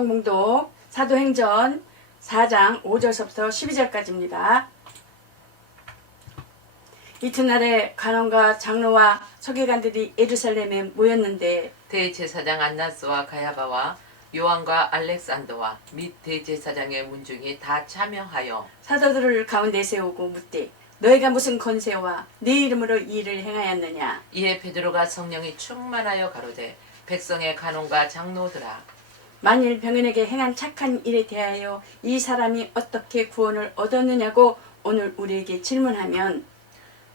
성경봉독 사도행전 4장 5절서부터 12절까지입니다. 이튿날에 간원과 장로와 서기관들이 예루살렘에 모였는데 대제사장 안나스와 가야바와 요한과 알렉산더와 및 대제사장의 문중이 다 참여하여 사도들을 가운데 세우고 묻되 너희가 무슨 권세와 네 이름으로 이 일을 행하였느냐. 이에 베드로가 성령이 충만하여 가로되 백성의 간원과 장로들아 만일 병인에게 행한 착한 일에 대하여 이 사람이 어떻게 구원을 얻었느냐고 오늘 우리에게 질문하면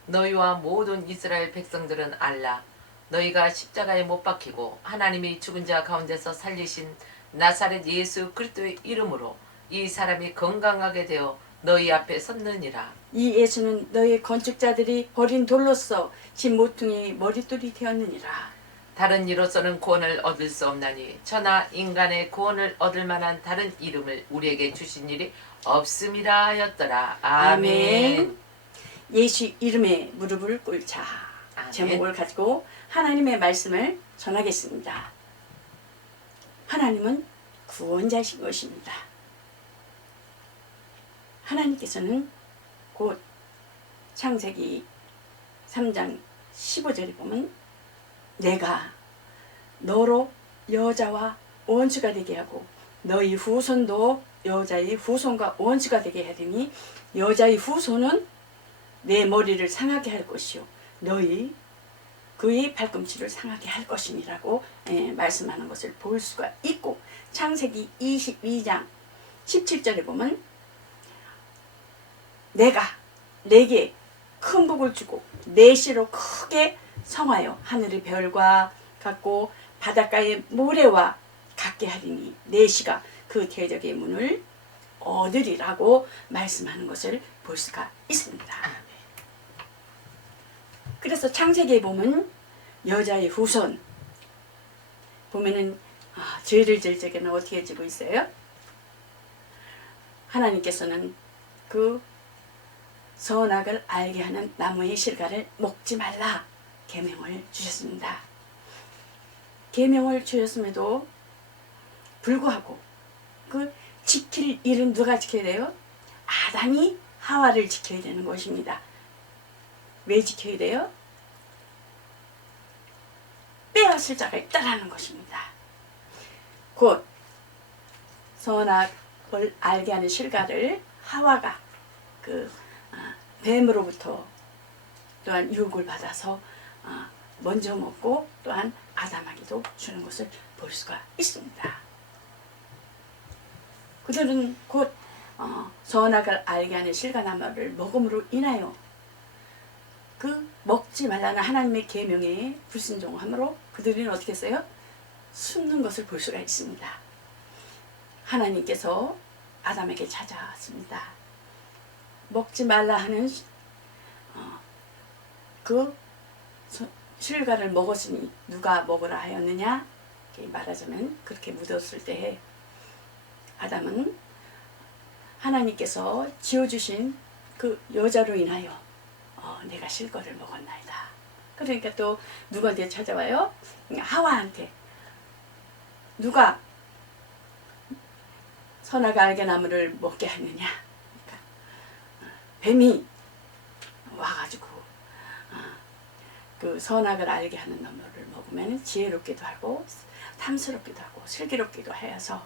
너희와 모든 이스라엘 백성들은 알라. 너희가 십자가에 못 박히고 하나님이 죽은 자 가운데서 살리신 나사렛 예수 그리스도의 이름으로 이 사람이 건강하게 되어 너희 앞에 섰느니라. 이 예수는 너희 건축자들이 버린 돌로서 집 모퉁이 머릿돌이 되었느니라. 다른 이로서는 구원을 얻을 수 없나니 천하 인간의 구원을 얻을 만한 다른 이름을 우리에게 주신 일이 없음이라 하였더라. 아멘. 예수 이름에 무릎을 꿇자. 아멘. 제목을 가지고 하나님의 말씀을 전하겠습니다. 하나님은 구원자이신 것입니다. 하나님께서는 곧 창세기 3장 15절에 보면 내가 너로 여자와 원수가 되게 하고 너희 후손도 여자의 후손과 원수가 되게 하리니 여자의 후손은 내 머리를 상하게 할 것이요 너희 그의 발꿈치를 상하게 할 것이니라고 말씀하는 것을 볼 수가 있고 창세기 22장 17절에 보면 내가 내게 큰 복을 주고 내 씨로 크게 성하여 하늘의 별과 같고 바닷가의 모래와 같게 하리니 내 씨가 그 대적의 문을 얻으리라고 말씀하는 것을 볼 수가 있습니다. 그래서 창세기에 보면 여자의 후손 보면은 죄를 질 적에는 어떻게 지고 있어요? 하나님께서는 그 선악을 알게 하는 나무의 실과를 먹지 말라 계명을 주셨습니다. 계명을 주셨음에도 불구하고 그 지킬 일은 누가 지켜야 돼요? 아담이 하와를 지켜야 되는 것입니다. 왜 지켜야 돼요? 빼앗을 자가 있다라는 것입니다. 곧 선악을 알게 하는 실과를 하와가 그 뱀으로부터 또한 유혹을 받아서 먼저 먹고 또한 아담에게도 주는 것을 볼 수가 있습니다. 그들은 곧 선악을 알게 하는 실과나무를 먹음으로 인하여 그 먹지 말라는 하나님의 계명에 불순종함으로 그들은 어떻게 했어요? 숨는 것을 볼 수가 있습니다. 하나님께서 아담에게 찾아왔습니다. 먹지 말라 하는 그 실과를 먹었으니 누가 먹으라 하였느냐? 말하자면 그렇게 묻었을 때에 아담은 하나님께서 지어주신 그 여자로 인하여 내가 실과를 먹었나이다. 그러니까 또 누구한테 찾아와요? 하와한테 누가 선악을 알게 나무를 먹게 하느냐? 그러니까 뱀이 와가지고 그 선악을 알게 하는 나무를 먹으면 지혜롭기도 하고 탐스럽기도 하고 슬기롭기도 하여서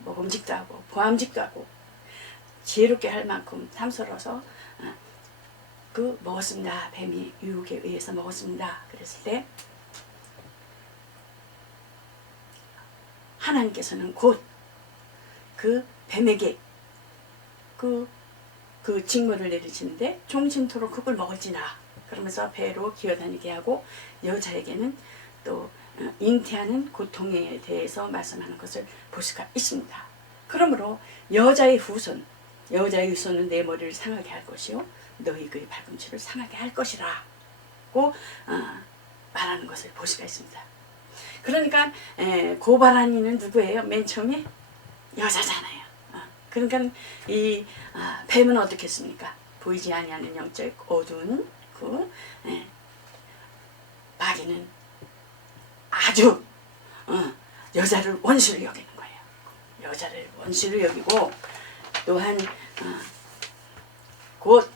먹음직도 하고 보암직도 하고 지혜롭게 할 만큼 탐스러워서 그 먹었습니다. 뱀이 유혹에 의해서 먹었습니다. 그랬을 때 하나님께서는 곧 그 뱀에게 그 징벌을 내리시는데 종신토록 흙을 먹을지나 그러면서 배로 기어다니게 하고 여자에게는 또 잉태하는 고통에 대해서 말씀하는 것을 볼 수가 있습니다. 그러므로 여자의 후손은 내 머리를 상하게 할 것이요 너희 그의 발꿈치를 상하게 할 것이라고 말하는 것을 볼 수가 있습니다. 그러니까 고발한 이는 누구예요? 맨 처음에 여자잖아요. 그러니까 이 뱀은 어떻겠습니까? 보이지 아니하는 영적 어두운 그 마귀는 아주 여자를 원수로 여기는 거예요. 여자를 원수로 여기고 또한 곧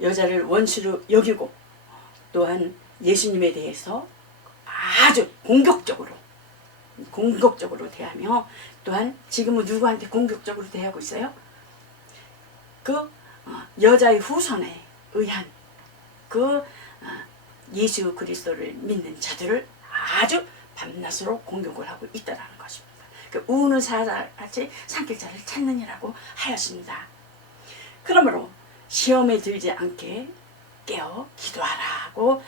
여자를 원수로 여기고 또한 예수님에 대해서 아주 공격적으로 대하며 또한 지금은 누구한테 공격적으로 대하고 있어요? 그 여자의 후손에 의한 그 예수 그리스도를 믿는 자들을 아주 밤낮으로 공격을 하고 있다라는 것입니다. 그 우는 사자같이 산길자를 찾느니라고 하였습니다. 그러므로 시험에 들지 않게 깨어 기도하라고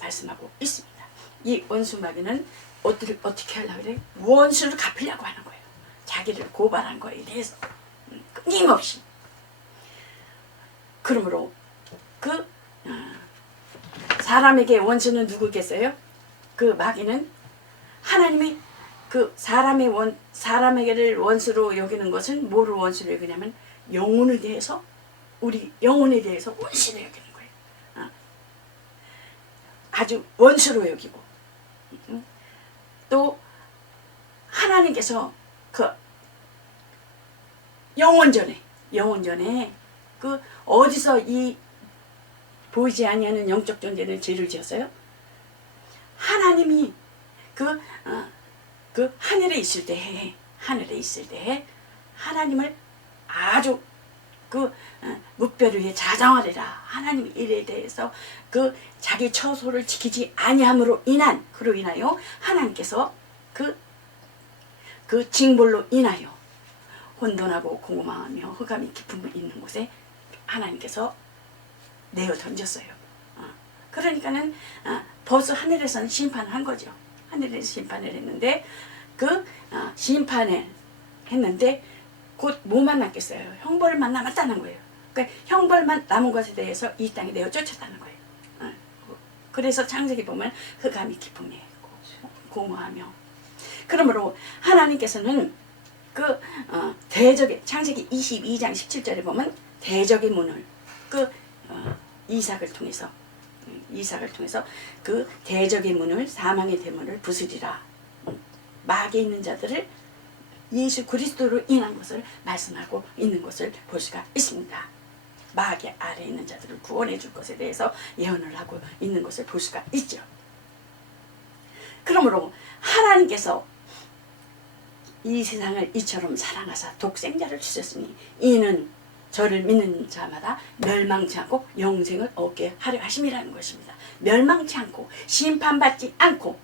말씀하고 있습니다. 이 원수마귀는 어떻게 하려고 그래? 원수를 갚으려고 하는 거예요. 자기를 고발한 거에 대해서 끊임없이. 그러므로 그 사람에게 원수는 누구겠어요? 그 마귀는 하나님이 그 사람에게를 원수로 여기는 것은 뭐를 원수로 여기냐면 영혼에 대해서 우리 영혼에 대해서 원수로 여기는 거예요. 아주 원수로 여기고 또 하나님께서 그 영원전에 그 어디서 이 보이지 아니하는 영적 존재는 죄를 지었어요? 하나님이 그 하늘에 있을 때 하나님을 아주 그 묵별 위에 자정하리라. 하나님 일에 대해서 그 자기 처소를 지키지 아니함으로 인하여 하나님께서 그 징벌로 인하여 혼돈하고 공허하며 흑암이 깊음이 있는 곳에 하나님께서 내어 던졌어요. 그러니까는 벌써 하늘에서는 심판을 한 거죠. 하늘에서 심판을 했는데 그 심판을 했는데 곧 뭐만 남겠어요? 형벌만 남았다는 거예요. 그러니까 형벌만 남은 것에 대해서 이 땅에 내어 쫓았다는 거예요. 그래서 창세기 보면 흑암이 깊음이 있고 공허하며 그러므로 하나님께서는 그 대적의 창세기 22장 17절에 보면 대적의 문을 그 이삭을 통해서 그 대적의 문을 사망의 대문을 부수리라. 마귀에 있는 자들을 예수 그리스도로 인한 것을 말씀하고 있는 것을 볼 수가 있습니다. 마귀 아래에 있는 자들을 구원해 줄 것에 대해서 예언을 하고 있는 것을 볼 수가 있죠. 그러므로 하나님께서 이 세상을 이처럼 사랑하사 독생자를 주셨으니 이는 저를 믿는 자마다 멸망치 않고 영생을 얻게 하려 하심이라는 것입니다. 멸망치 않고 심판받지 않고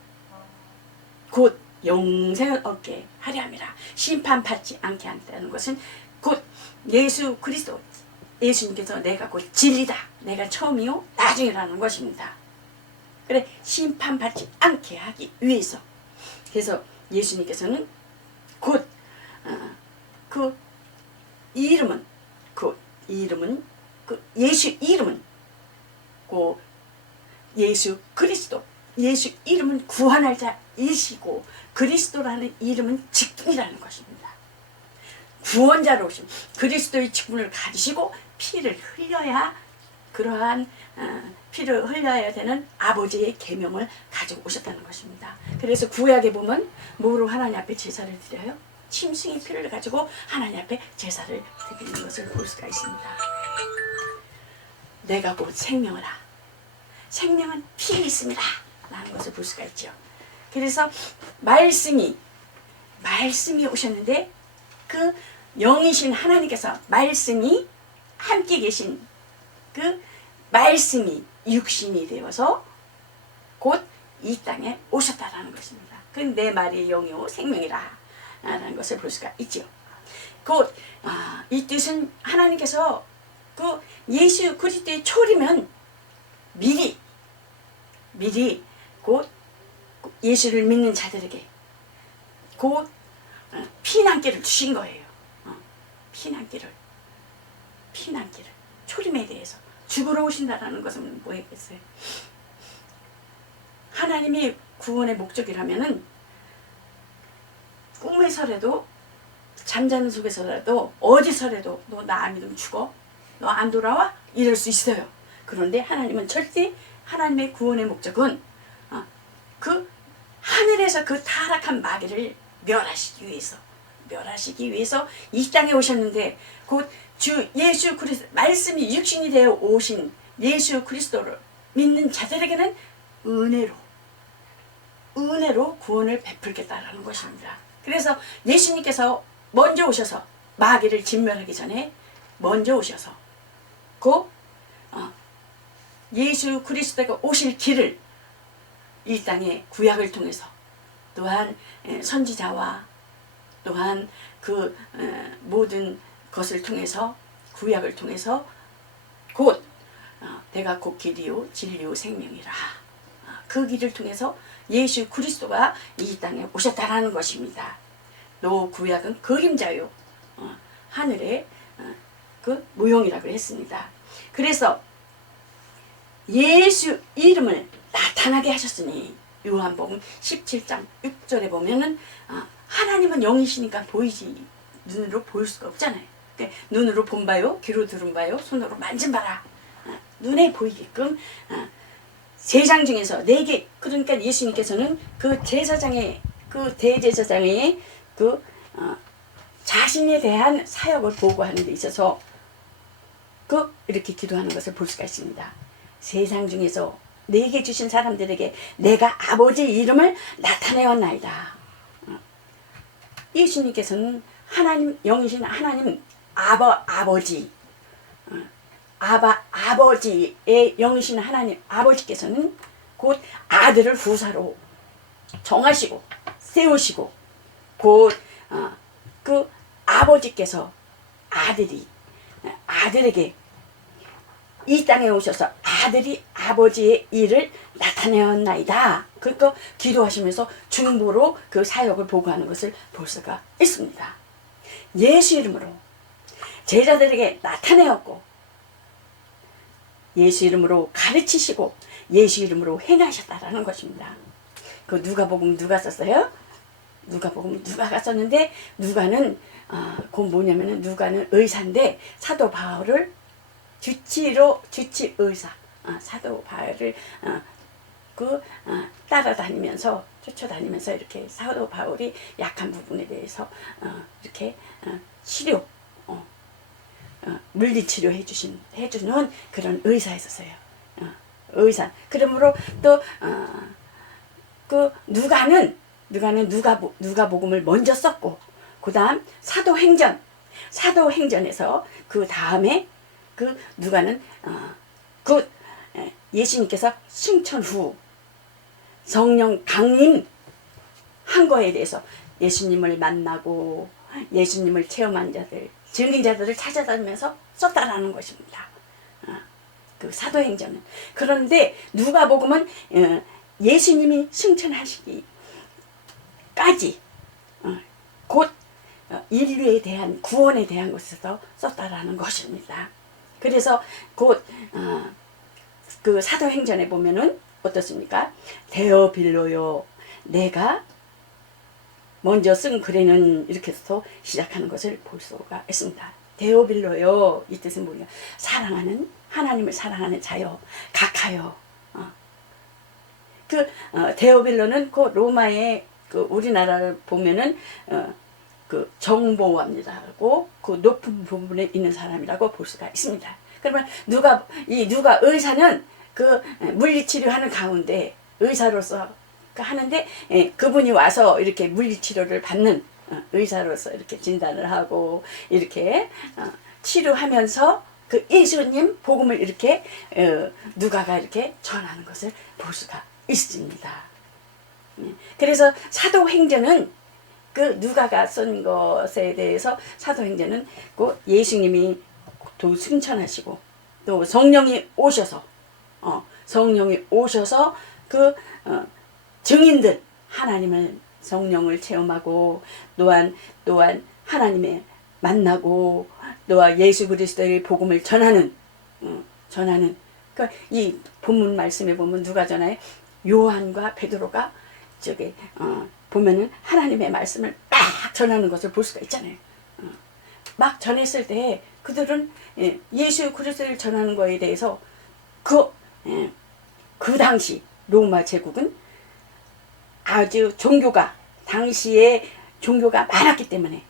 곧 영생을 얻게 하려 함이라. 심판받지 않게 한다는 것은 곧 예수 그리스도 예수님께서 내가 곧 진리다. 내가 처음이요 나중이라는 것입니다. 그래 심판받지 않게 하기 위해서 그래서 예수님께서는 곧 그 이름은 예수 이름은 그 예수 그리스도 예수 이름은 구원할 자이시고 그리스도라는 이름은 직분이라는 것입니다. 구원자로 오신 그리스도의 직분을 가지시고 피를 흘려야 그러한 피를 흘려야 되는 아버지의 계명을 가지고 오셨다는 것입니다. 그래서 구약에 보면 뭐로 하나님 앞에 제사를 드려요? 짐승의 피를 가지고 하나님 앞에 제사를 드리는 것을 볼 수가 있습니다. 내가 곧 생명이라. 생명은 피에 있습니다. 라는 것을 볼 수가 있죠. 그래서 말씀이 오셨는데 그 영이신 하나님께서 말씀이 함께 계신 그 말씀이 육신이 되어서 곧 이 땅에 오셨다라는 것입니다. 그 내 말이 영이요 생명이라 라는 것을 볼 수가 있죠. 곧 이 뜻은 하나님께서 그 예수 그리스도의 초림은 미리 곧 예수를 믿는 자들에게 곧 피난길을 주신 거예요. 피난길을 초림에 대해서 죽으러 오신다라는 것은 뭐겠어요? 하나님이 구원의 목적이라면은 꿈에서라도 잠자는 속에서라도 어디서라도 너 나 안 믿으면 죽어, 너 안 돌아와 이럴 수 있어요. 그런데 하나님은 절대 하나님의 구원의 목적은 그 하늘에서 그 타락한 마귀를 멸하시기 위해서 멸하시기 위해서 이 땅에 오셨는데 곧 주 예수 그리스도 말씀이 육신이 되어 오신 예수 그리스도를 믿는 자들에게는 은혜로 구원을 베풀겠다라는 것입니다. 그래서 예수님께서 먼저 오셔서 마귀를 진멸하기 전에 먼저 오셔서 그 예수 그리스도가 오실 길을 이 땅의 구약을 통해서 또한 선지자와 또한 그 모든 것을 통해서 구약을 통해서 곧 내가 곧 길이요 진리요 생명이라 그 길을 통해서 예수 그리스도가 이 땅에 오셨다라는 것입니다. 또 구약은 그림자요 하늘의 그 모형이라고 했습니다. 그래서 예수 이름을 나타나게 하셨으니 요한복음 17장 6절에 보면은 하나님은 영이시니까 보이지 눈으로 보일 수가 없잖아요. 그러니까 눈으로 본 바요 귀로 들은 바요 손으로 만진 바라 눈에 보이게끔 제장 중에서 4개 그러니까 예수님께서는 그 제사장의 그 대제사장의 그 자신에 대한 사역을 보고하는 데 있어서 그 이렇게 기도하는 것을 볼 수가 있습니다. 세상 중에서 내게 주신 사람들에게 내가 아버지 이름을 나타내었나이다. 예수님께서는 하나님 영이신 하나님 아버지 아버지의 영이신 하나님 아버지께서는 곧 아들을 후사로 정하시고 세우시고 곧 그 아버지께서 아들에게 이 땅에 오셔서 아들이 아버지의 일을 나타내었나이다. 그러니까 기도하시면서 중보로 그 사역을 보고하는 것을 볼 수가 있습니다. 예수 이름으로 제자들에게 나타내었고 예수 이름으로 가르치시고 예수 이름으로 행하셨다라는 것입니다. 그 누가복음 누가 썼어요? 누가복음 누가가 썼는데 누가는 그 뭐냐면은 누가는 의사인데 사도 바울을 주치 의사 사도 바울을 따라다니면서 쫓아다니면서 이렇게 사도 바울이 약한 부분에 대해서 이렇게 치료 물리치료 해주는 그런 의사였었어요. 의사. 그러므로 또 그 누가는 누가복음을 먼저 썼고 그다음 사도행전에서 그 다음에 그 누가는 예수님께서 승천 후 성령 강림한 거에 대해서 예수님을 만나고 예수님을 체험한 자들 증인자들을 찾아다니면서 썼다라는 것입니다. 그 사도행전은. 그런데 누가복음은 예수님이 승천하시기까지 곧 인류에 대한 구원에 대한 것에서 썼다라는 것입니다. 그래서 곧 그 사도행전에 보면은 어떻습니까? 데오빌로요 내가 먼저 쓴 글에는 이렇게 해서 시작하는 것을 볼 수가 있습니다. 데오빌로요 이 뜻은 뭐냐? 사랑하는 하나님을 사랑하는 자요 각하요. 데오빌로는 그 로마의 그 우리나라를 보면은 그 정보원이라고 그 높은 부분에 있는 사람이라고 볼 수가 있습니다. 그러면 누가 의사는 그 물리치료하는 가운데 의사로서 하는데 그분이 와서 이렇게 물리치료를 받는 의사로서 이렇게 진단을 하고 이렇게 치료하면서 그 예수님 복음을 이렇게 누가가 이렇게 전하는 것을 볼 수가 있습니다. 그래서 사도행전은 그 누가가 쓴 것에 대해서 사도행전은 그 예수님이 또 승천하시고 또 성령이 오셔서 그 증인들 하나님을 성령을 체험하고 또한 하나님의 만나고 또한 예수 그리스도의 복음을 전하는 그러니까 이 본문 말씀에 보면 누가 전하요? 요한과 베드로가 저기 보면은 하나님의 말씀을 막 전하는 것을 볼 수가 있잖아요. 막 전했을 때 그들은 예수 그리스도를 전하는 거에 대해서 그 당시 로마 제국은 아주 당시에 종교가 많았기 때문에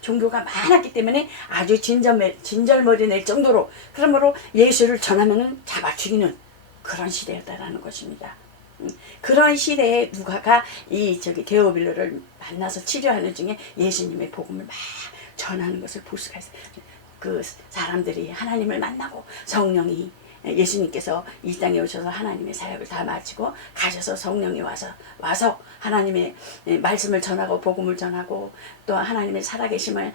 종교가 많았기 때문에 아주 진절머리 낼 정도로, 그러므로 예수를 전하면은 잡아 죽이는 그런 시대였다라는 것입니다. 그런 시대에 누가가 데오빌로를 만나서 치료하는 중에 예수님의 복음을 막 전하는 것을 볼 수가 있어요. 그 사람들이 하나님을 만나고 성령이, 예수님께서 이 땅에 오셔서 하나님의 사역을 다 마치고 가셔서 성령이 와서 하나님의 말씀을 전하고 복음을 전하고 또 하나님의 살아계심을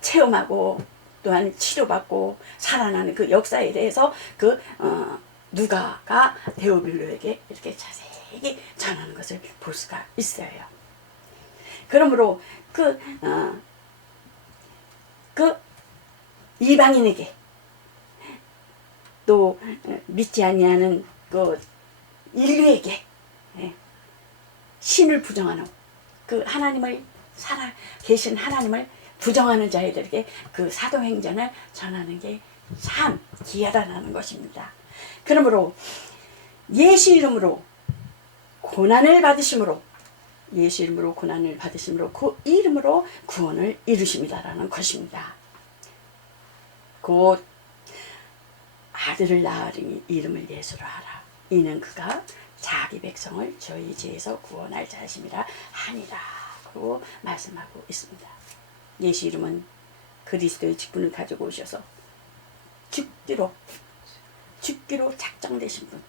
체험하고 또한 치료받고 살아나는 그 역사에 대해서 누가가 데오빌로에게 이렇게 자세히 전하는 것을 볼 수가 있어요. 그러므로 이방인에게 또 믿지 아니하는 인류에게 신을 부정하는 하나님을 살아 계신 하나님을 부정하는 자들에게 사도행전을 전하는 게 참 귀하다는 것입니다. 그러므로 예수 이름으로 고난을 받으심으로 그 이름으로 구원을 이루심이다라는 것입니다. 곧 아들을 낳으리니 이름을 예수로 하라. 이는 그가 자기 백성을 저희 죄에서 구원할 자심이라 하니라고 말씀하고 있습니다. 예수 이름은 그리스도의 직분을 가지고 오셔서 죽기로 작정되신 분,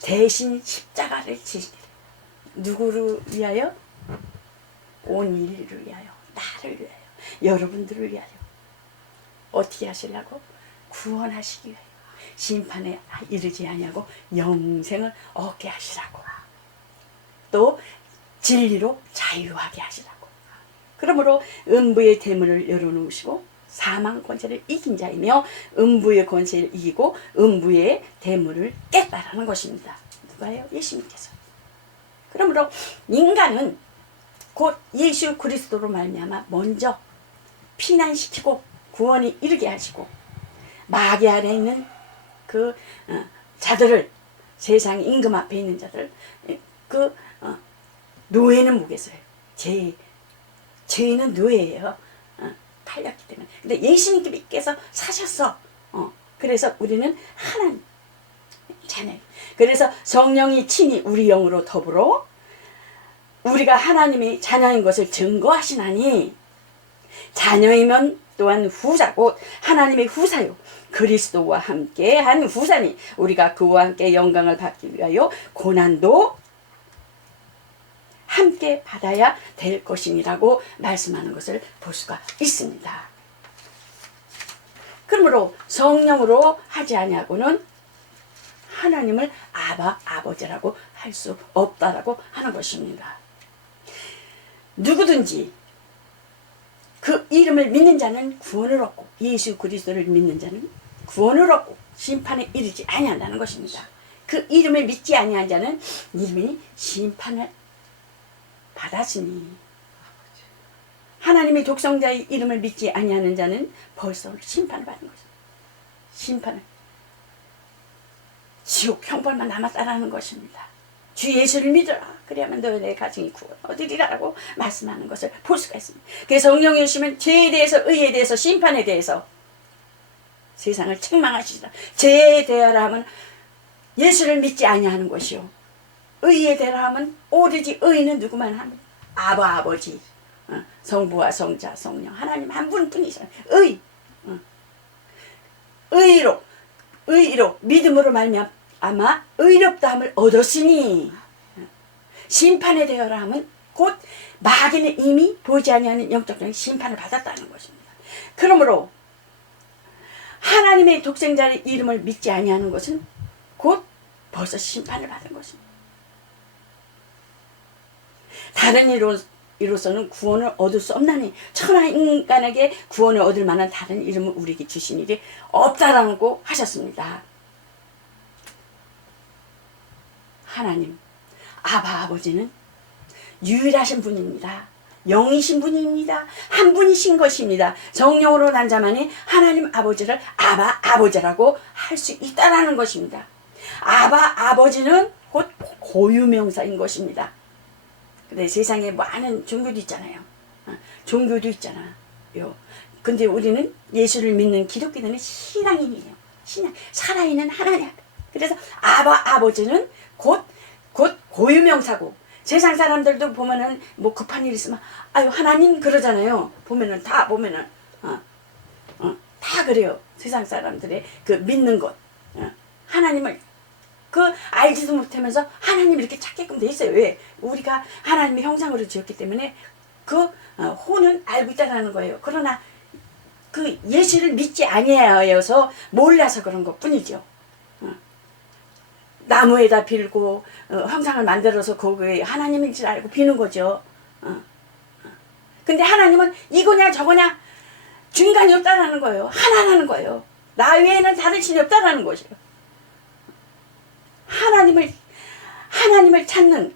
대신 십자가를 지시되 누구를 위하여? 온 인류를 위하여, 나를 위하여, 여러분들을 위하여. 어떻게 하시려고? 구원하시기 위하여, 심판에 이르지 아니하고 영생을 얻게 하시라고, 또 진리로 자유하게 하시라고. 그러므로 음부의 대문을 열어놓으시고 사망 권세를 이긴 자이며 음부의 권세를 이기고 음부의 대문을 깼다라는 것입니다. 누가요? 예수님께서. 그러므로 인간은 곧 예수 그리스도로 말미암아 먼저 피난시키고 구원이 이르게 하시고 마귀 아래 있는 자들을, 세상 임금 앞에 있는 자들, 노예는 뭐겠어요? 죄는 노예예요. 팔렸기 때문에. 근데 예수님께서 사셨어. 그래서 우리는 하나님 자녀. 그래서 성령이 친히 우리 영으로 더불어 우리가 하나님의 자녀인 것을 증거하시나니, 자녀이면 또한 후자, 곧 하나님의 후사요 그리스도와 함께 한 후사니 우리가 그와 함께 영광을 받기 위하여 고난도 함께 받아야 될 것이니라고 말씀하는 것을 볼 수가 있습니다. 그러므로 성령으로 하지 아니하고는 하나님을 아버지라고 할 수 없다라고 하는 것입니다. 누구든지 그 이름을 믿는 자는 구원을 얻고, 예수 그리스도를 믿는 자는 구원을 얻고 심판에 이르지 아니한다는 것입니다. 그 이름을 믿지 아니한 자는 이미 심판을 받았으니, 하나님의 독생자의 이름을 믿지 아니하는 자는 벌써 심판을 받은 것입니다. 심판을, 지옥 형벌만 남았다라는 것입니다. 주 예수를 믿어라. 그래야만 너의 가정이 구원 얻으리라고 말씀하는 것을 볼 수가 있습니다. 그래서 성령이 오시면 죄에 대해서, 의에 대해서, 심판에 대해서 세상을 책망하시리라. 죄에 대하라 하면 예수를 믿지 아니하는 것이요, 의에 대하라 하면 오로지 의는 누구만 합니다. 아버지, 성부와 성자, 성령, 하나님 한 분뿐이잖아요. 의로 믿음으로 말미암아 의롭다함을 얻었으니, 심판에 대하라 하면 곧 마귀는 이미 보지 아니하는 영적인 심판을 받았다는 것입니다. 그러므로 하나님의 독생자의 이름을 믿지 아니하는 것은 곧 벌써 심판을 받은 것입니다. 다른 이로서는 구원을 얻을 수 없나니, 천하 인간에게 구원을 얻을 만한 다른 이름을 우리에게 주신 일이 없다라고 하셨습니다. 하나님 아버지는 유일하신 분입니다. 영이신 분입니다. 한 분이신 것입니다. 성령으로 난 자만이 하나님 아버지를 아버지라고 할 수 있다라는 것입니다. 아버지는 곧 고유명사인 것입니다. 근데 세상에 많은 종교도 있잖아요. 종교도 있잖아요. 근데 우리는 예수를 믿는 기독교인은 신앙인이에요. 신앙, 살아있는 하나님. 그래서 아버지는 곧 고유명사고, 세상 사람들도 보면은 뭐 급한 일 있으면 아유 하나님 그러잖아요. 보면은 다 보면은 다 그래요. 세상 사람들의 그 믿는 것, 하나님을 그 알지도 못하면서 하나님 이렇게 찾게끔 돼 있어요. 왜? 우리가 하나님의 형상으로 지었기 때문에 그 혼은 알고 있다라는 거예요. 그러나 그 예수를 믿지 아니하여서 몰라서 그런 것 뿐이죠. 나무에다 빌고 형상을 만들어서 거기에 하나님인 줄 알고 비는 거죠. 근데 하나님은 이거냐 저거냐 중간이 없다라는 거예요. 하나라는 거예요. 나 외에는 다른 신이 없다라는 것이에요. 하나님을 찾는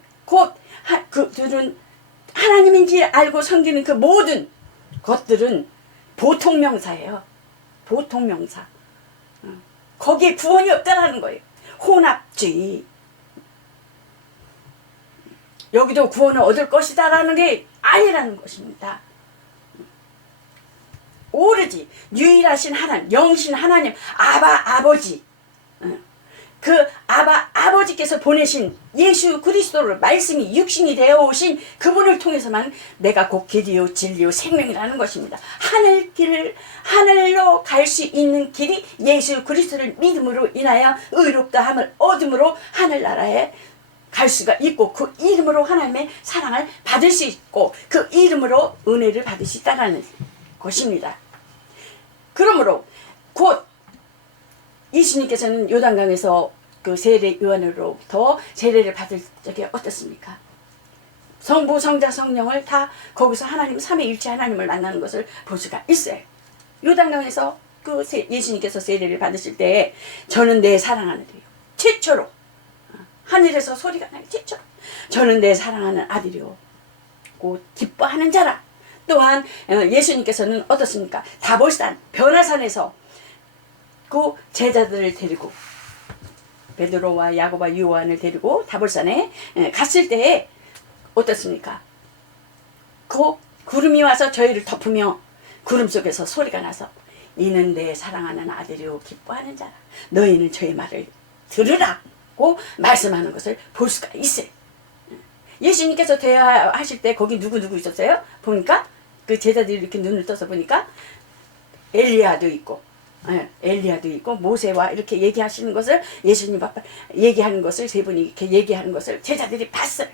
그들은 하나님인지 알고 섬기는 그 모든 것들은 보통명사예요. 보통명사. 거기에 구원이 없다라는 거예요. 혼합주의. 여기도 구원을 얻을 것이다라는 게 아니라는 것입니다. 오로지 유일하신 하나님, 영신 하나님, 아버지, 그 아버지께서 보내신 예수 그리스도를 말씀이 육신이 되어 오신 그분을 통해서만 내가 곧 길이요 진리요 생명이라는 것입니다. 하늘로 갈 수 있는 길이 예수 그리스도를 믿음으로 인하여 의롭다함을 얻음으로 하늘나라에 갈 수가 있고, 그 이름으로 하나님의 사랑을 받을 수 있고, 그 이름으로 은혜를 받을 수 있다는 것입니다. 그러므로 곧 예수님께서는 요단강에서 그 세례 요한으로부터 세례를 받을 적이 어떻습니까? 성부, 성자, 성령을 다 거기서 하나님 삼위일체 하나님을 만나는 것을 볼 수가 있어요. 요단강에서 그 예수님께서 세례를 받으실 때 저는 내 사랑하는 아들이요. 최초로 하늘에서 소리가 나기 최초로 저는 내 사랑하는 아들이요. 곧 기뻐하는 자라. 또한 예수님께서는 어떻습니까? 다볼산 변화산에서 그 제자들을 데리고 베드로와 야고보와 요한을 데리고 다볼산에 갔을 때에 어떻습니까? 그 구름이 와서 저희를 덮으며 구름 속에서 소리가 나서 이는 내 사랑하는 아들이요 기뻐하는 자라. 너희는 저의 말을 들으라고 말씀하는 것을 볼 수가 있어요. 예수님께서 대화하실 때 거기 누구 있었어요? 보니까 그 제자들이 이렇게 눈을 떠서 보니까 엘리야도 있고 모세와 이렇게 얘기하시는 것을 예수님 앞에 얘기하는 것을 세 분이 이렇게 얘기하는 것을 제자들이 봤어요.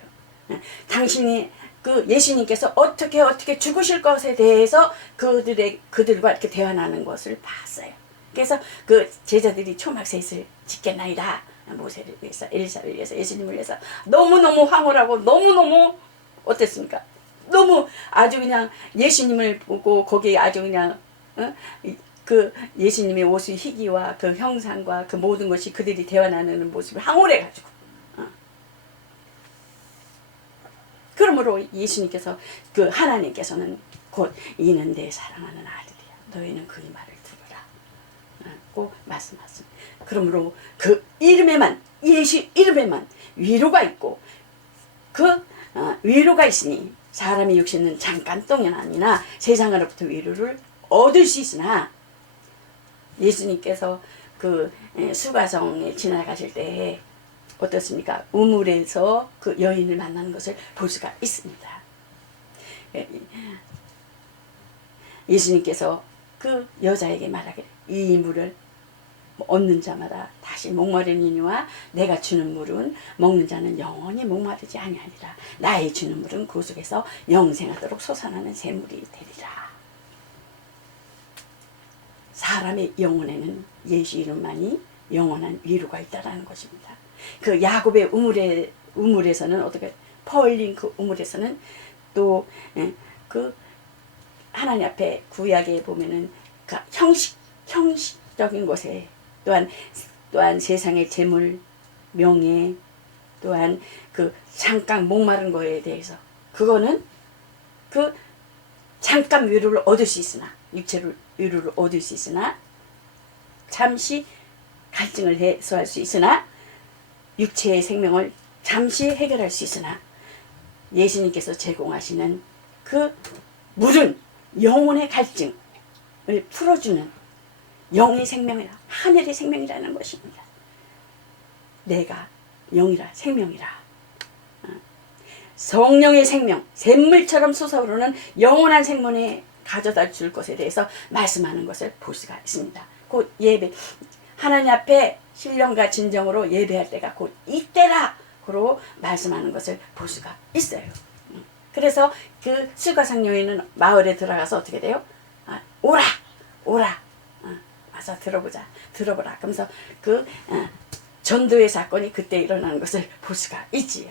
당신이 그 예수님께서 어떻게 죽으실 것에 대해서 그들과 이렇게 대화 나누는 것을 봤어요. 그래서 그 제자들이 초막셋을 짓겠나이다. 모세를 위해서, 엘리사를 위해서, 예수님을 위해서 너무너무 황홀하고 너무너무 어땠습니까? 너무 아주 그냥 예수님을 보고 거기에 아주 그냥 그 예수님의 옷의 희기와 그 형상과 그 모든 것이 그들이 대화 나누는 모습을 황홀해가지고 그러므로 예수님께서 그 하나님께서는 곧 이는 내 사랑하는 아들이야. 너희는 그의 말을 들으라. 고 말씀하십니다. 그러므로 그 이름에만 예수 이름에만 위로가 있고 그 위로가 있으니 사람의 육신은 잠깐 동안 아니나 세상으로부터 위로를 얻을 수 있으나 예수님께서 그 수가성에 지나가실 때 어떻습니까? 우물에서 그 여인을 만나는 것을 볼 수가 있습니다. 예수님께서 그 여자에게 말하기를 이 물을 얻는 자마다 다시 목마르니와 내가 주는 물은 먹는 자는 영원히 목마르지 아니하리라. 나의 주는 물은 그 속에서 영생하도록 솟아나는 샘물이 되리라. 사람의 영혼에는 예수 이름만이 영원한 위로가 있다라는 것입니다. 그 야곱의 우물에서는 어떻게 퍼올린 그 우물에서는 또 그 하나님 앞에 구약에 보면은 그 형식적인 것에 또한 세상의 재물, 명예, 또한 그 잠깐 목마른 거에 대해서 그거는 그 잠깐 위로를 얻을 수 있으나 육체를 위로를 얻을 수 있으나 잠시 갈증을 해소할 수 있으나 육체의 생명을 잠시 해결할 수 있으나 예수님께서 제공하시는 그 물은 영혼의 갈증을 풀어주는 영의 생명이라, 하늘의 생명이라는 것입니다. 내가 영이라, 생명이라. 성령의 생명, 샘물처럼 솟아오르는 영원한 생명에 가져다 줄 것에 대해서 말씀하는 것을 볼 수가 있습니다. 곧 예배, 하나님 앞에 신령과 진정으로 예배할 때가 곧 이때라 고 말씀하는 것을 볼 수가 있어요. 그래서 그 슬과상녀인은 마을에 들어가서 어떻게 돼요? 오라! 오라! 와서 들어보라. 그러면서 그 전도의 사건이 그때 일어나는 것을 볼 수가 있지요.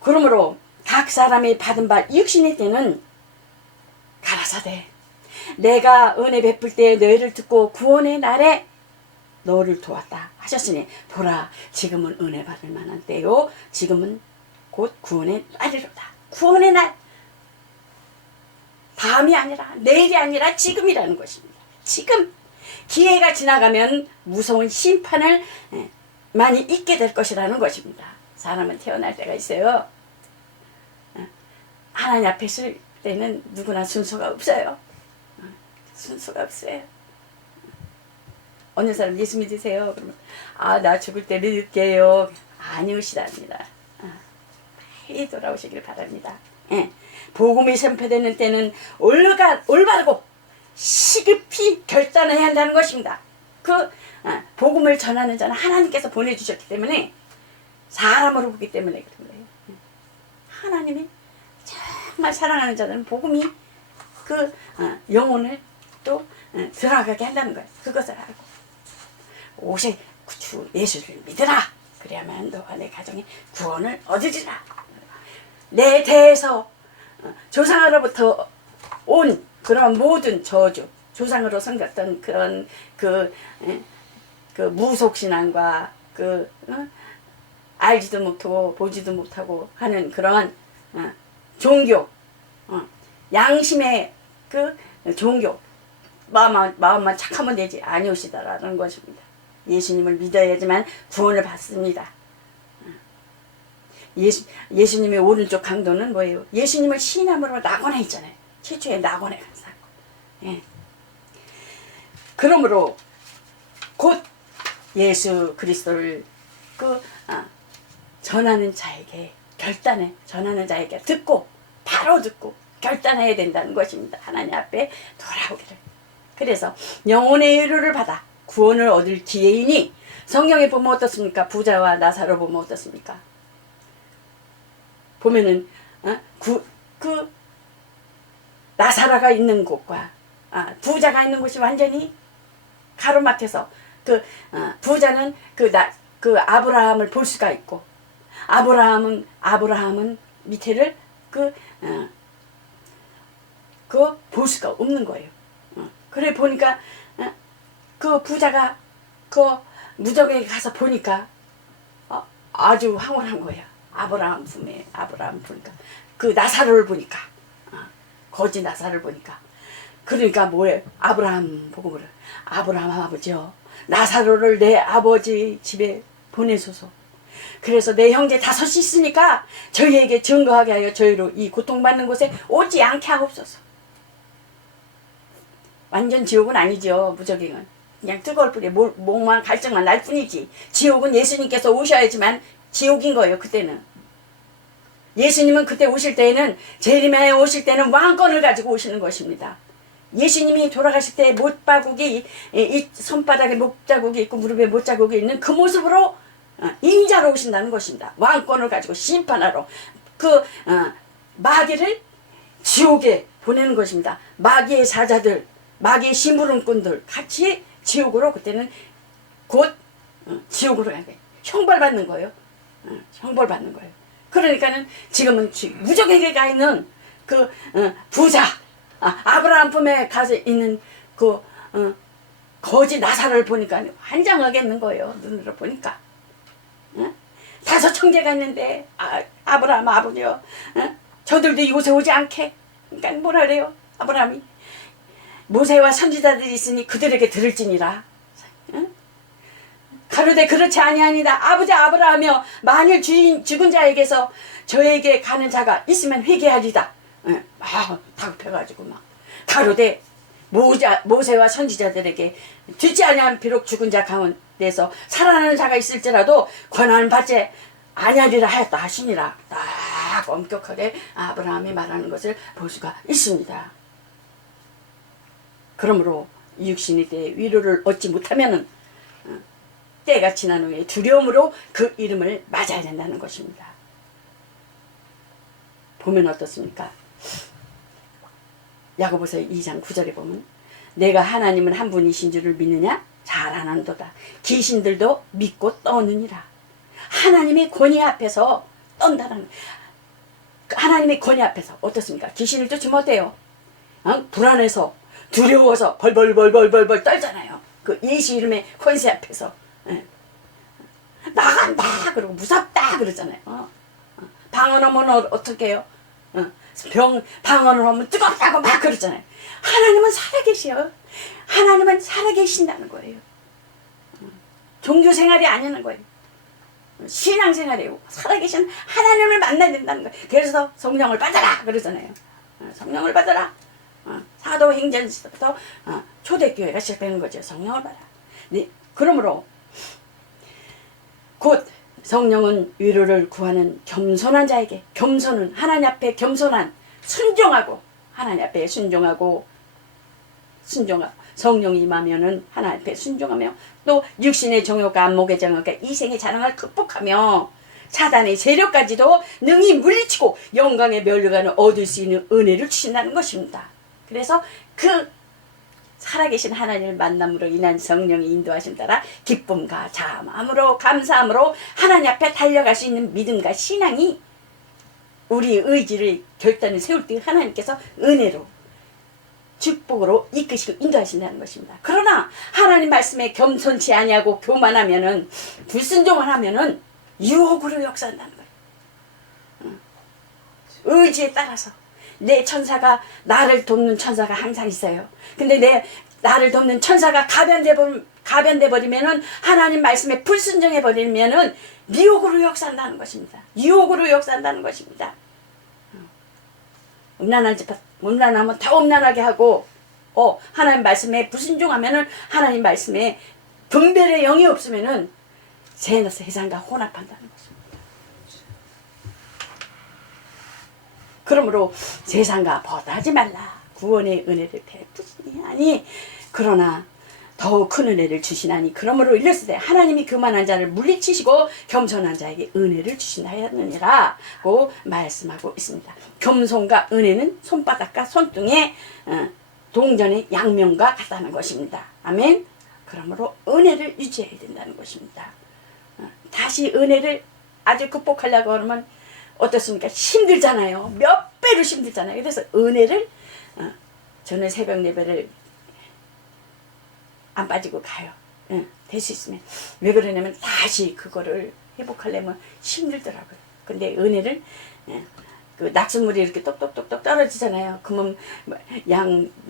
그러므로 각 사람이 받은 바 육신의 때는 가라사대 내가 은혜 베풀 때 너희를 듣고 구원의 날에 너를 도왔다 하셨으니 보라 지금은 은혜 받을 만한 때요 지금은 곧 구원의 날이로다. 구원의 날 다음이 아니라 내일이 아니라 지금이라는 것입니다. 지금 기회가 지나가면 무서운 심판을 많이 잊게 될 것이라는 것입니다. 사람은 태어날 때가 있어요. 하나님 앞에 설 때는 누구나 순서가 없어요. 순서가 없어요. 어느 사람 예수 믿으세요? 그러면 나 죽을 때 믿을게요. 아니오시답니다. 빨리 돌아오시길 바랍니다. 복음이 선포되는 때는 올바르고 시급히 결단해야 한다는 것입니다. 그 복음을 전하는 자는 하나님께서 보내주셨기 때문에 사람으로 보기 때문에 그런 거예요. 하나님이 정말 사랑하는 자들은 복음이 그 영혼을 또 들어가게 한다는 거예요. 그것을 알고 오직 주 예수를 믿으라. 그래야만 너와 내 가정이 구원을 얻으리라. 내 대에서 조상으로부터 온 그런 모든 저주, 조상으로 섬겼던 그런 그 무속신앙과 알지도 못하고 보지도 못하고 하는 그런 종교, 양심의 그 종교, 마음만 착하면 되지 아니오시다라는 것입니다. 예수님을 믿어야지만 구원을 받습니다. 예수님의 오른쪽 강도는 뭐예요? 예수님을 시인함으로 낙원에 있잖아요. 최초의 낙원에 간 사건. 예. 그러므로 곧 예수 그리스도를 전하는 자에게 전하는 자에게 바로 듣고 결단해야 된다는 것입니다. 하나님 앞에 돌아오기를. 그래서 영혼의 의로를 받아 구원을 얻을 기회이니 성경에 보면 어떻습니까? 부자와 나사로 보면 어떻습니까? 보면은 나사로가 있는 곳과 부자가 있는 곳이 완전히 가로막혀서 부자는 그 아브라함을 볼 수가 있고 아브라함은 밑에를 볼 수가 없는 거예요. 그래 보니까 그 부자가 그 무적에게 가서 보니까 아주 황홀한 거야. 아브라함 보니까 그 나사로를 보니까 거지 나사로를 보니까 그러니까 뭐래 아브라함 보고 그래 아브라함 아버지요 나사로를 내 아버지 집에 보내소서. 그래서 내 형제 5이 있으니까 저희에게 증거하게 하여 저희로 이 고통받는 곳에 오지 않게 하옵소서. 완전 지옥은 아니죠. 무적행은 그냥 뜨거울 뿐이에요. 목만 갈증만 날 뿐이지. 지옥은 예수님께서 오셔야지만 지옥인 거예요. 그때는 예수님은 그때 오실 때에는 재림하에 오실 때는 왕권을 가지고 오시는 것입니다. 예수님이 돌아가실 때 못자국이 이 손바닥에 못자국이 있고 무릎에 못자국이 있는 그 모습으로 인자로 오신다는 것입니다. 왕권을 가지고 심판하러 마귀를 지옥에 보내는 것입니다. 마귀의 사자들, 마귀의 심부름꾼들 같이 지옥으로 그때는 곧 지옥으로 가는 거예요. 형벌받는 거예요. 형벌받는 거예요. 그러니까는 지금은 무적에게 가 있는 그 부자 아브라함 품에 가서 있는 그 거지 나사로를 보니까 환장하겠는 거예요. 눈으로 보니까 5 형제가 있는데 아브라함 아버지요 저들도 이곳에 오지 않게 그러니까 뭐라 그래요. 아브라함이 모세와 선지자들이 있으니 그들에게 들을지니라. 가로되 그렇지 아니하니다. 아버지 아브라함이여 만일 죽은 자에게서 저에게 가는 자가 있으면 회개하리다. 예, 막 다급해가지고 막 가로되 모세와 선지자들에게 듣지 아니하면 비록 죽은 자 가운데서 살아나는 자가 있을지라도 권한을 받지 아니하리라 하였다 하시니라. 딱 엄격하게 아브라함이 말하는 것을 볼 수가 있습니다. 그러므로 육신의 때에 위로를 얻지 못하면은 때가 지난 후에 두려움으로 그 이름을 맞아야 된다는 것입니다. 보면 어떻습니까? 야고보서 2장 9절에 보면 내가 하나님은 한 분이신 줄을 믿느냐? 잘 아는도다. 귀신들도 믿고 떠느니라. 하나님의 권위 앞에서 떤다는, 하나님의 권위 앞에서 어떻습니까? 귀신을 쫓으면 어때요? 불안해서 두려워서 벌벌 떨잖아요. 그 예수 이름의 권세 앞에서. 나간다 그러고 무섭다 그러잖아요. 방언하면 어떻게 해요? 방언을 하면 뜨겁다고 막 그러잖아요. 하나님은 살아계셔요. 하나님은 살아계신다는 거예요. 종교생활이 아니라는 거예요. 신앙생활이에요. 살아계신 하나님을 만나야 된다는 거예요. 그래서 성령을 받아라 그러잖아요. 성령을 받아라. 사도행전부터 초대교회가 시작되는 거죠. 성령을 받아라. 네, 그러므로 곧 성령은 위로를 구하는 겸손한 자에게, 겸손은 하나님 앞에 겸손한, 순종하고 하나님 앞에 순종하고 성령이 임하면은 하나님 앞에 순종하며 또 육신의 정욕과 안목의 정욕과 이생의 자랑을 극복하며 사단의 세력까지도 능히 물리치고 영광의 면류관을 얻을 수 있는 은혜를 주신다는 것입니다. 그래서 그 살아계신 하나님을 만남으로 인한 성령의 인도하심 따라 기쁨과 자함으로 감사함으로 하나님 앞에 달려갈 수 있는 믿음과 신앙이 우리의 의지를 결단을 세울 때 하나님께서 은혜로 축복으로 이끄시고 인도하신다는 것입니다. 그러나 하나님 말씀에 겸손치 아니하고 교만하면은 불순종을 하면은 유혹으로 역사한다는 거예요. 의지에 따라서 내 천사가 나를 돕는 천사가 항상 있어요. 근데 나를 돕는 천사가 가변돼 버리면은 하나님 말씀에 불순종해 버리면은 미혹으로 역사한다는 것입니다. 유혹으로 역사한다는 것입니다. 음란하면 더 음란하게 하고 하나님 말씀에 불순종하면은 하나님 말씀에 분별의 영이 없으면은 세상과 혼합한다는 것입니다. 그러므로 세상과 버다하지 말라. 구원의 은혜를 베푸시니 하니 그러나 더욱 큰 은혜를 주시나니 그러므로 일렀을 때 하나님이 교만한 자를 물리치시고 겸손한 자에게 은혜를 주신다 하였느니라고 말씀하고 있습니다. 겸손과 은혜는 손바닥과 손등의 동전의 양면과 같다는 것입니다. 아멘. 그러므로 은혜를 유지해야 된다는 것입니다. 다시 은혜를 아주 극복하려고 하면 어떻습니까? 힘들잖아요. 몇 배로 힘들잖아요. 그래서 은혜를 저는 새벽 예배를 안 빠지고 가요. 될 수 있으면. 왜 그러냐면 다시 그거를 회복하려면 힘들더라고요. 근데 은혜를 그 낙수물이 이렇게 똑똑똑똑 떨어지잖아요. 그러면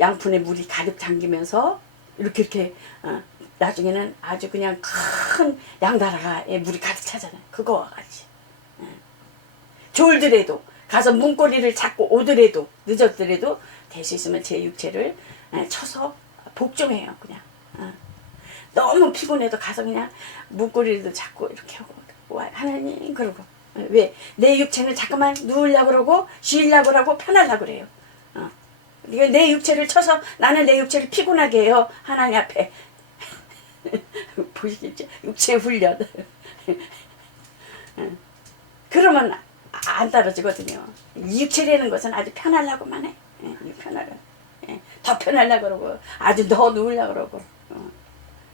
양푼에 물이 가득 잠기면서 이렇게 나중에는 아주 그냥 큰 양다라에 물이 가득 차잖아요. 그거와 같이. 졸더라도 가서 문고리를 잡고 오더라도 늦었더라도 될 수 있으면 제 육체를 쳐서 복종해요. 그냥 너무 피곤해도 가서 그냥 문고리를 잡고 이렇게 하고 하나님 그러고 왜 내 육체는 자꾸만 누우려고 그러고 쉬려고 그러고 편하려고 그래요. 내 육체를 쳐서 나는 내 육체를 피곤하게 해요. 하나님 앞에 보시겠죠? 육체 훈련. 그러면 안 떨어지거든요. 육체라는 것은 아주 편하려고만 해. 편하려고. 더 편하려고 그러고 아주 더 누우려고 그러고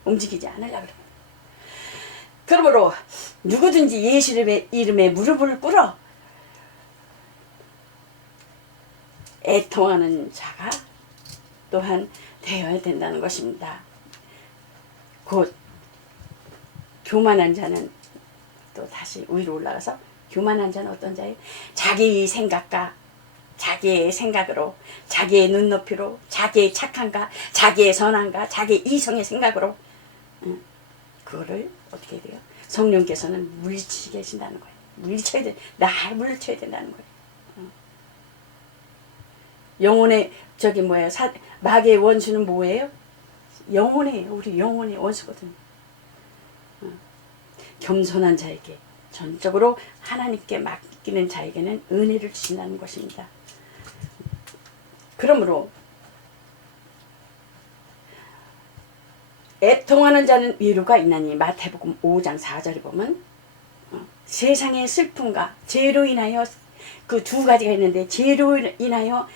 움직이지 않으려고 그러고. 그러므로 누구든지 예수 이름에 무릎을 꿇어 애통하는 자가 또한 되어야 된다는 것입니다. 곧 교만한 자는 또 다시 위로 올라가서 교만한 자는 어떤 자예요? 자기 생각과 자기의 생각으로 자기의 눈높이로 자기의 착함과 자기의 선함과 자기의 이성의 생각으로 그거를 어떻게 해야 돼요? 성령께서는 물리치게 하신다는 거예요. 물리쳐야 된다는 거예요. 영혼의 저기 뭐야 마귀의 원수는 뭐예요? 우리 영혼의 원수거든요. 겸손한 자에게 전적으로 하나님께 맡기는 자에게는 은혜를 주신다는 것입니다. 그러므로 애통하는 자는 위로가 있나니 마태복음 5장 4절에 보면 세상의 슬픔과 죄로 인하여 그 두 가지가 있는데 죄로 인하여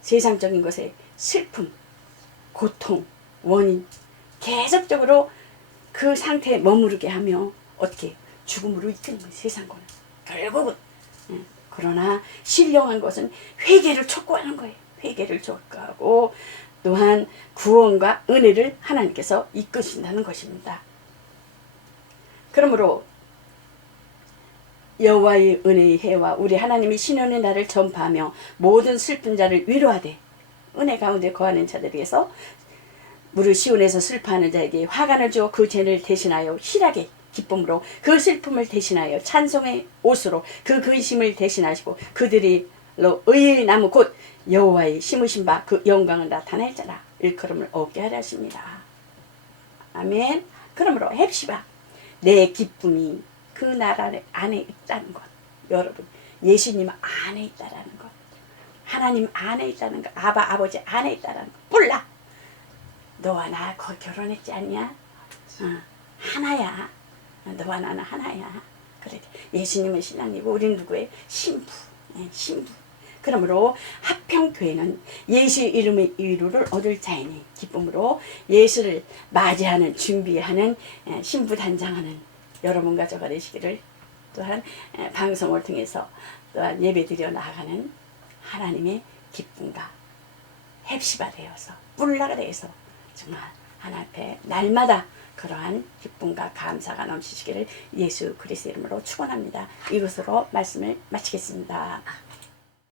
세상적인 것에 슬픔, 고통, 원인 계속적으로 그 상태에 머무르게 하며 어떻게 죽음으로 이끄는 거예요. 세상과는 결국은. 그러나 신령한 것은 회개를 촉구하는 거예요. 회개를 촉구하고 또한 구원과 은혜를 하나님께서 이끄신다는 것입니다. 그러므로 여호와의 은혜의 해와 우리 하나님의 신원의 날을 전파하며 모든 슬픈 자를 위로하되 은혜 가운데 거하는 자들에게서 무릇 시온에서 슬퍼하는 자에게 화관을 주어 그 죄를 대신하여 희락의 기쁨으로 그 슬픔을 대신하여 찬송의 옷으로 그 근심을 대신하시고 그들이 의의 나무 곧 여호와의 심으신 바 그 영광을 나타낼 자라 일컬음을 얻게 하려 하십니다. 아멘. 그러므로 헵시바 내 기쁨이 그 나라 안에 있다는 것. 여러분 예수님 안에 있다라는 것. 하나님 안에 있다는 것. 아버지 안에 있다라는 것. 몰라. 너와 나 거의 결혼했지 않냐? 하나야. 너와 나는 하나야. 그래. 예수님은 신랑이고 우리는 누구예요? 신부. 신부. 그러므로 합평교회는 예수 이름의 위로를 얻을 자이니 기쁨으로 예수를 맞이하는 준비하는 신부 단장하는 여러분과 저가 되시기를 또한 방송을 통해서 또한 예배드려 나아가는 하나님의 기쁨과 헵시바 되어서 뿔나가 되어서 정말 하나 앞에 날마다 그러한 기쁨과 감사가 넘치시기를 예수 그리스도 이름으로 축원합니다. 이것으로 말씀을 마치겠습니다.